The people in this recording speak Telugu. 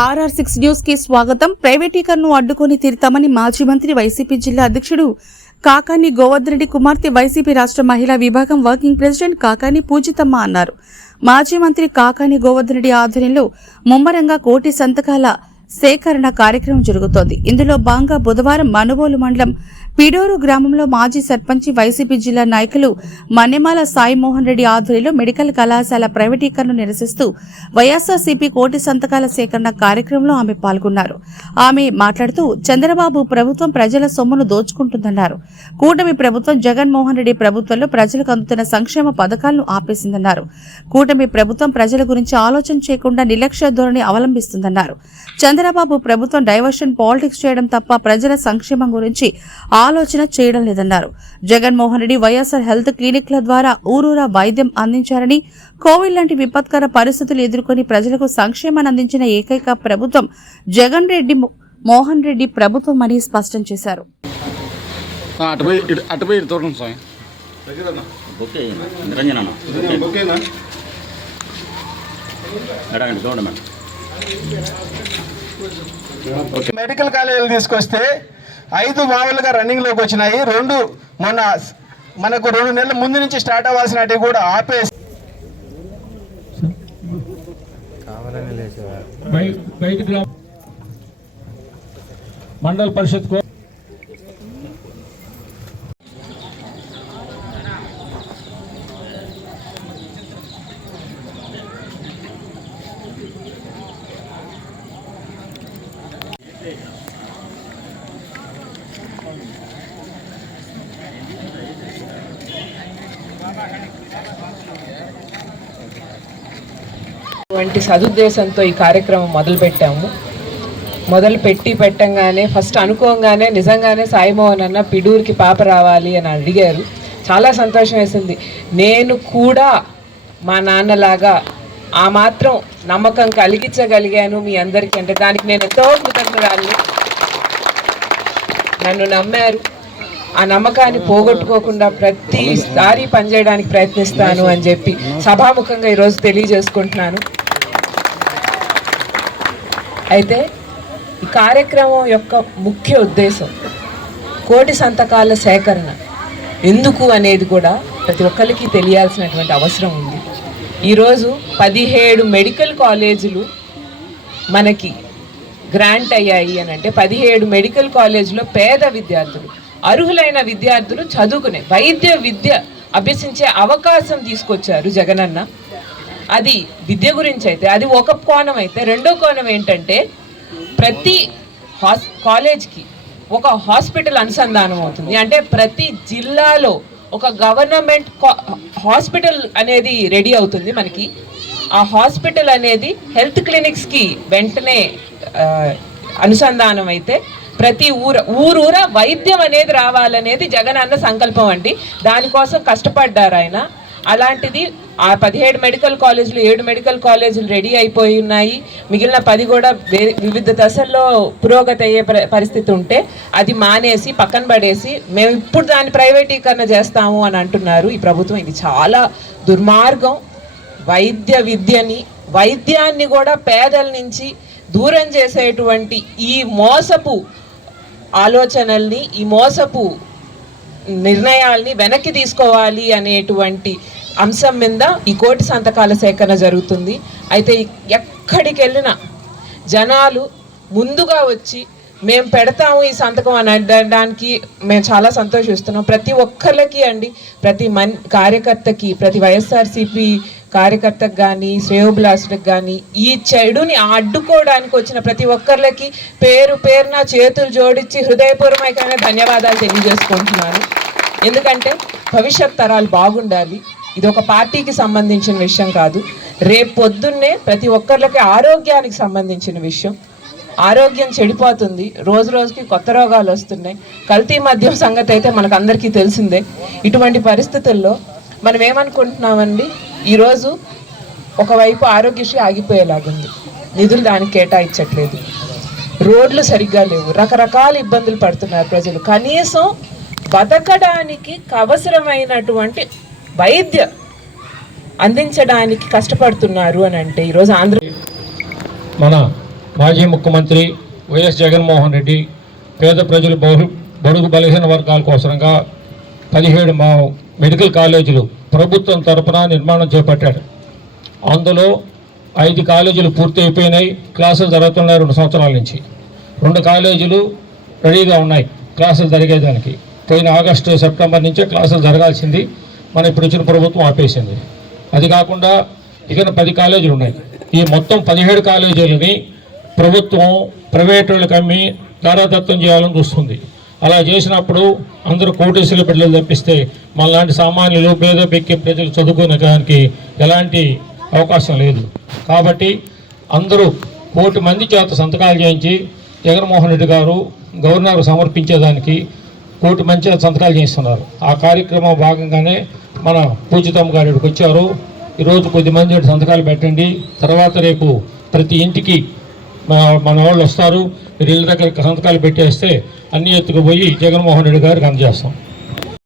RR6 న్యూస్ కి స్వాగతం. ప్రైవేటీకరణను అడ్డుకొని తీరుతామని మాజీ మంత్రి వైసీపీ జిల్లా అధ్యక్షుడు కాకాని గోవర్ధన్ రెడ్డి కుమార్తె వైసీపీ రాష్ట్ర మహిళా విభాగం వర్కింగ్ ప్రెసిడెంట్ కాకాని పూజితమ్మ అన్నారు. మాజీ మంత్రి కాకాని గోవర్ధన్ రెడ్డి ఆధ్వర్యంలో ముమ్మరంగా కోటి సంతకాల సేకరణ కార్యక్రమం జరుగుతోంది. ఇందులో భాగంగా బుధవారం మనుబోలు మండలం పీడోరు గ్రామంలో మాజీ సర్పంచి వైసీపీ జిల్లా నాయకులు మన్నెమాల సాయి మోహన్ రెడ్డి ఆధ్వర్యంలో మెడికల్ కళాశాల ప్రైవేటీకరణను నిరసిస్తూ వైఎస్ఆర్సీపీ కోటి సంతకాల సేకరణ కార్యక్రమంలో ఆమె పాల్గొన్నారు. ఆమె మాట్లాడుతూ చంద్రబాబు ప్రభుత్వం ప్రజల సొమ్మును దోచుకుంటుందన్నారు. కూటమి ప్రభుత్వం జగన్మోహన్ రెడ్డి ప్రభుత్వంలో ప్రజలకు అందుతున్న సంక్షేమ పథకాలను ఆపేసిందన్నారు. కూటమి ప్రభుత్వం ప్రజల గురించి ఆలోచన చేయకుండా నిర్లక్ష్య ధోరణి అవలంబిస్తుందన్నారు. చంద్రబాబు ప్రభుత్వం డైవర్షన్ పాలిటిక్స్ చేయడం తప్ప ప్రజల సంక్షేమం గురించి ఆలోచన చేయడం లేదన్నారు. జగన్మోహన్ రెడ్డి వైఎస్ఆర్ హెల్త్ క్లినిక్ల ద్వారా ఊరూరా వైద్యం అందించారని, కోవిడ్ లాంటి విపత్కర పరిస్థితులు ఎదుర్కొని ప్రజలకు సంక్షేమాన్ని అందించిన ఏకైక ప్రభుత్వం మోహన్ రెడ్డి ప్రభుత్వం అని స్పష్టం చేశారు. మెడికల్ కాలేజీలు తీసుకొస్తే 5 మామూలుగా రన్నింగ్లోకి వచ్చినాయి. 2 మొన్న మనకు 2 నెలల ముందు నుంచి స్టార్ట్ అవ్వాల్సినవి కూడా ఆపేసి మండల పరిషత్ వంటి సదుద్దేశంతో ఈ కార్యక్రమం మొదలు పెట్టంగానే ఫస్ట్ అనుకోగానే నిజంగానే సాయిమోహన్ అన్న పిడూరుకి పాప రావాలి అని అడిగారు. చాలా సంతోషం వేసింది. నేను కూడా మా నాన్నలాగా ఆ మాత్రం నమ్మకం కలిగించగలిగాను మీ అందరికీ అంటే దానికి నేను ఎంతో కృతజ్ఞురాలిని. నన్ను నమ్మారు. ఆ నమ్మకాన్ని పోగొట్టుకోకుండా ప్రతిసారి పనిచేయడానికి ప్రయత్నిస్తాను అని చెప్పి సభాముఖంగా ఈరోజు తెలియజేసుకుంటున్నాను. అయితే ఈ కార్యక్రమం యొక్క ముఖ్య ఉద్దేశం కోటి సంతకాల సేకరణ ఎందుకు అనేది కూడా ప్రతి ఒక్కరికి తెలియాల్సినటువంటి అవసరం ఉంది. ఈరోజు 17 మెడికల్ కాలేజీలు మనకి గ్రాంట్ అయ్యాయి అని అంటే 17 మెడికల్ కాలేజీలో పేద విద్యార్థులు, అర్హులైన విద్యార్థులు చదువుకునే వైద్య విద్య అభ్యసించే అవకాశం తీసుకొచ్చారు జగనన్న. అది విద్య గురించి అయితే అది ఒక కోణం అయితే, రెండో కోణం ఏంటంటే ప్రతి కాలేజ్కి ఒక హాస్పిటల్ అనుసంధానం అవుతుంది. అంటే ప్రతి జిల్లాలో ఒక గవర్నమెంట్ హాస్పిటల్ అనేది రెడీ అవుతుంది మనకి. ఆ హాస్పిటల్ అనేది హెల్త్ క్లినిక్స్కి వెంటనే అనుసంధానం అయితే ప్రతి ఊరూర వైద్యం అనేది రావాలనేది జగన్ అన్న సంకల్పం అండి. దానికోసం కష్టపడ్డారు ఆయన. అలాంటిది ఆ 17 మెడికల్ కాలేజీలు 7 మెడికల్ కాలేజీలు రెడీ అయిపోయి ఉన్నాయి. మిగిలిన 10 కూడా వివిధ దశల్లో పురోగతి అయ్యే పరిస్థితి ఉంటే అది మానేసి పక్కన పడేసి మేము ఇప్పుడు దాన్ని ప్రైవేటీకరణ చేస్తాము అని అంటున్నారు ఈ ప్రభుత్వం. ఇది చాలా దుర్మార్గం. వైద్యాన్ని కూడా పేదల నుంచి దూరం చేసేటువంటి ఈ మోసపు ఆలోచనల్ని, ఈ మోసపు నిర్ణయాల్ని వెనక్కి తీసుకోవాలి అనేటువంటి అంశం మీద ఈ కోటి సంతకాల సేకరణ జరుగుతుంది. అయితే ఎక్కడికి వెళ్ళినా జనాలు ముందుగా వచ్చి మేము పెడతాము ఈ సంతకం అని అనడానికి మేము చాలా సంతోషిస్తున్నాం. ప్రతి ఒక్కరికి అండి, ప్రతి కార్యకర్తకి, ప్రతి వైఎస్ఆర్సీపీ కార్యకర్తకు కానీ శ్రేయోభిలాషులకు కానీ ఈ చెడుని అడ్డుకోవడానికి వచ్చిన ప్రతి ఒక్కరికి పేరున చేతులు జోడించి హృదయపూర్వకమైన ధన్యవాదాలు తెలియజేసుకుంటున్నాను. ఎందుకంటే భవిష్యత్ తరాలు బాగుండాలి. ఇది ఒక పార్టీకి సంబంధించిన విషయం కాదు. రేపు పొద్దున్నే ప్రతి ఒక్కరికి ఆరోగ్యానికి సంబంధించిన విషయం. ఆరోగ్యం చెడిపోతుంది. రోజు రోజుకి కొత్త రోగాలు వస్తున్నాయి. కల్తీ మద్యం సంగతి అయితే మనకు అందరికీ తెలిసిందే. ఇటువంటి పరిస్థితుల్లో మనం ఏమనుకుంటున్నామండి, ఈరోజు ఒకవైపు ఆరోగ్యశ్రీ ఆగిపోయేలాగుంది, నిధులు దానికి కేటాయించట్లేదు, రోడ్లు సరిగ్గా లేవు, రకరకాల ఇబ్బందులు పడుతున్నారు ప్రజలు. కనీసం బతకడానికి అవసరమైనటువంటి వైద్య అందించడానికి కష్టపడుతున్నారు అని అంటే ఈరోజు మన మాజీ ముఖ్యమంత్రి వైఎస్ జగన్మోహన్ రెడ్డి పేద ప్రజలు బడుగు బలహీన వర్గాల కోసంగా 17 మెడికల్ కాలేజీలు ప్రభుత్వం తరపున నిర్మాణం చేపట్టాడు. అందులో 5 కాలేజీలు పూర్తి అయిపోయినాయి, క్లాసులు జరుగుతున్నాయి 2 సంవత్సరాల నుంచి. 2 కాలేజీలు రెడీగా ఉన్నాయి క్లాసులు జరిగేదానికి. పోయిన ఆగస్టు సెప్టెంబర్ నుంచే క్లాసులు జరగాల్సింది, మన ఇప్పుడు వచ్చిన ప్రభుత్వం ఆపేసింది. అది కాకుండా ఇక 10 కాలేజీలు ఉన్నాయి. ఈ మొత్తం 17 కాలేజీలని ప్రభుత్వం ప్రైవేట్ వాళ్ళకి అమ్మి దారాదత్తం చేయాలని చూస్తుంది. అలా చేసినప్పుడు అందరూ కోటీసుల బిడ్డలు తప్పిస్తే మనలాంటి సామాన్యులు పేద పెక్కి ప్రజలు చదువుకునే దానికి ఎలాంటి అవకాశం లేదు. కాబట్టి అందరూ 1 కోటి మంది చేత సంతకాలు చేయించి జగన్మోహన్ రెడ్డి గారు గవర్నర్ సమర్పించేదానికి 1 కోటి మంది చేత సంతకాలు చేస్తున్నారు. ఆ కార్యక్రమం భాగంగానే మన పూజితమ్మ గారు ఇక్కడికి వచ్చారు. ఈరోజు 10 మంది సంతకాలు పెట్టండి, తర్వాత రేపు ప్రతి ఇంటికి మన వాళ్ళు వస్తారు, మీరు ఇళ్ళ దగ్గర సంతకాలు పెట్టేస్తే అన్ని ఎత్తుకుపోయి జగన్మోహన్ రెడ్డి గారికి అందజేస్తాం.